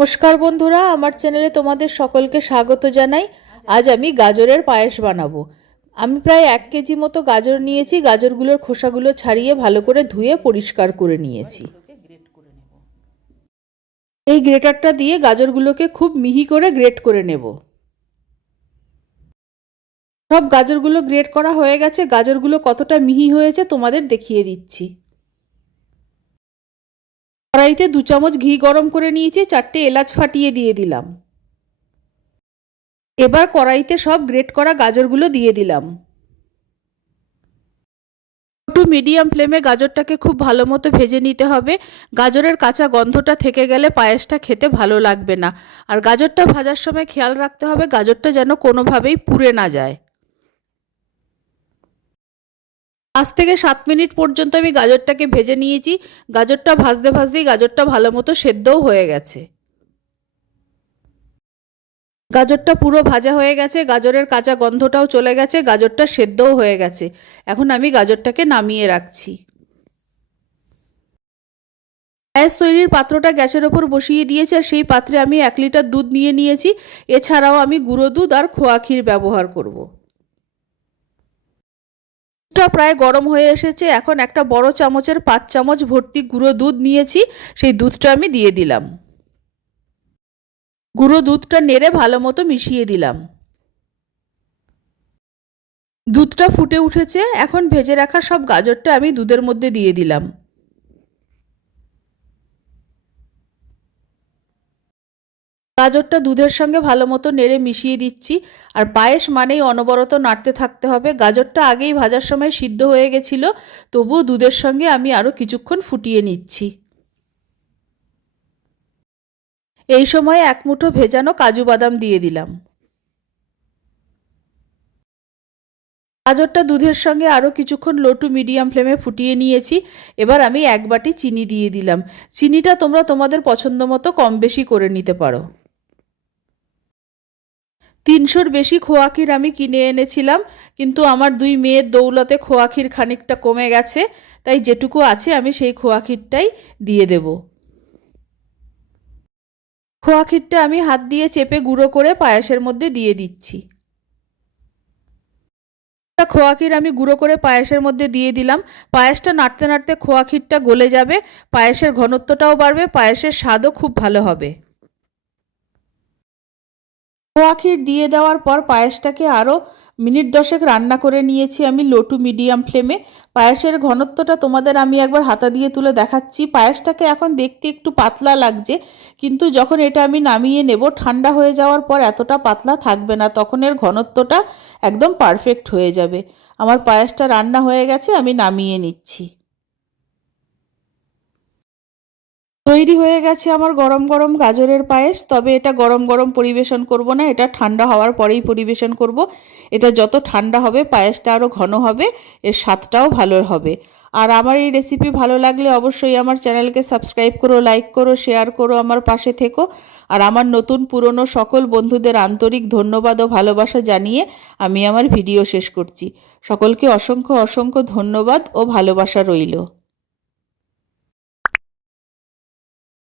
নমস্কার বন্ধুরা, আমার চ্যানেলে তোমাদের সকলকে স্বাগত জানাই। আজ আমি গাজরের পায়েস বানাবো। আমি প্রায় 1 কেজি মতো গাজর নিয়েছি। গাজরগুলোর খোসাগুলো ছাড়িয়ে ভালো করে ধুয়ে পরিষ্কার করে নিয়েছি। এই গ্রেটারটা দিয়ে গাজরগুলোকে খুব মিহি করে গ্রেট করে নেব। সব গাজরগুলো গ্রেট করা হয়ে গেছে। গাজরগুলো কতটা মিহি হয়েছে তোমাদের দেখিয়ে দিচ্ছি। কড়াইতে 2 চামচ ঘি গরম করে নিয়েছি, 4টে এলাচ ফাটিয়ে দিয়ে দিলাম। এবার কড়াইতে সব গ্রেট করা গাজরগুলো দিয়ে দিলাম। একটু মিডিয়াম ফ্লেমে গাজরটাকে খুব ভালো মতো ভেজে নিতে হবে। গাজরের কাঁচা গন্ধটা থেকে গেলে পায়েসটা খেতে ভালো লাগবে না। আর গাজরটা ভাজার সময় খেয়াল রাখতে হবে গাজরটা যেন কোনোভাবেই পুড়ে না যায়। 5 থেকে 7 মিনিট পর্যন্ত আমি গাজরটাকে ভেজে নিয়েছি। গাজরটা ভাজতে ভাজতেই গাজরটা ভালো মতো সেদ্ধও হয়ে গেছে। গাজরটা পুরো ভাজা হয়ে গেছে, গাজরের কাঁচা গন্ধটাও চলে গেছে, গাজরটা সেদ্ধও হয়ে গেছে। এখন আমি গাজরটাকে নামিয়ে রাখছি। পায়েস তৈরির পাত্রটা গ্যাসের ওপর বসিয়ে দিয়েছি, আর সেই পাত্রে আমি 1 লিটার দুধ নিয়ে নিয়েছি। এছাড়াও আমি গুঁড়ো দুধ আর খোয়া ক্ষীর ব্যবহার করব। দুধটা প্রায় গরম হয়ে এসেছে। এখন একটা বড় চামচের 5 চামচ ভর্তি গুঁড়ো দুধ নিয়েছি, সেই দুধটা আমি দিয়ে দিলাম। গুঁড়ো দুধটা নেড়ে ভালো মতো মিশিয়ে দিলাম। দুধটা ফুটে উঠেছে। এখন ভেজে রাখা সব গাজরটা আমি দুধের মধ্যে দিয়ে দিলাম। গাজরটা দুধের সঙ্গে ভালো মতো নেড়ে মিশিয়ে দিচ্ছি। আর পায়েস মানেই অনবরত নাড়তে থাকতে হবে। গাজরটা আগেই ভাজার সময় সিদ্ধ হয়ে গেছিল, তবুও দুধের সঙ্গে আমি আরও কিছুক্ষণ ফুটিয়ে নিচ্ছি। এই সময় 1 মুঠো ভেজানো কাজু বাদাম দিয়ে দিলাম। গাজরটা দুধের সঙ্গে আরও কিছুক্ষণ লো টু মিডিয়াম ফ্লেমে ফুটিয়ে নিয়েছি। এবার আমি 1 বাটি চিনি দিয়ে দিলাম। চিনিটা তোমরা তোমাদের পছন্দ মতো কম বেশি করে নিতে পারো। 300-র বেশি খোয়া ক্ষীর আমি কিনে এনেছিলাম, কিন্তু আমার 2 মেয়ের দৌলতে খোয়া ক্ষীর খানিকটা কমে গেছে, তাই যেটুকু আছে আমি সেই খোয়া ক্ষীরটাই দিয়ে দেব। খোয়া ক্ষীরটা আমি হাত দিয়ে চেপে গুঁড়ো করে পায়েসের মধ্যে দিয়ে দিচ্ছি। খোয়া ক্ষীর আমি গুঁড়ো করে পায়েসের মধ্যে দিয়ে দিলাম। পায়েসটা নাড়তে নাড়তে খোয়া ক্ষীরটা গলে যাবে, পায়েসের ঘনত্বটাও বাড়বে, পায়েসের স্বাদও খুব ভালো হবে। খোয়া ক্ষীর দিয়ে দেওয়ার পর পায়েসটাকে আরও মিনিট 10 রান্না করে নিয়েছি আমি লো টু মিডিয়াম ফ্লেমে। পায়েসের ঘনত্বটা তোমাদের আমি একবার হাতা দিয়ে তুলে দেখাচ্ছি। পায়েসটাকে এখন দেখতে একটু পাতলা লাগছে, কিন্তু যখন এটা আমি নামিয়ে নেব ঠান্ডা হয়ে যাওয়ার পর এতটা পাতলা থাকবে না, তখন এর ঘনত্বটা একদম পারফেক্ট হয়ে যাবে। আমার পায়েসটা রান্না হয়ে গেছে, আমি নামিয়ে নিচ্ছি। তৈরি হয়ে গেছে আমার গরম গরম গাজরের পায়েস। তবে এটা গরম গরম পরিবেশন করব না, এটা ঠান্ডা হওয়ার পরেই পরিবেশন করব। এটা যত ঠান্ডা হবে পায়েসটা আরও ঘন হবে, এর স্বাদটাও ভালো হবে। আর আমার এই রেসিপি ভালো লাগলে অবশ্যই আমার চ্যানেলকে সাবস্ক্রাইব করো, লাইক করো, শেয়ার করো, আমার পাশে থেকো। আর আমার নতুন পুরনো সকল বন্ধুদের আন্তরিক ধন্যবাদ ও ভালোবাসা জানিয়ে আমি আমার ভিডিও শেষ করছি। সকলকে অসংখ্য অসংখ্য ধন্যবাদ ও ভালোবাসা রইল।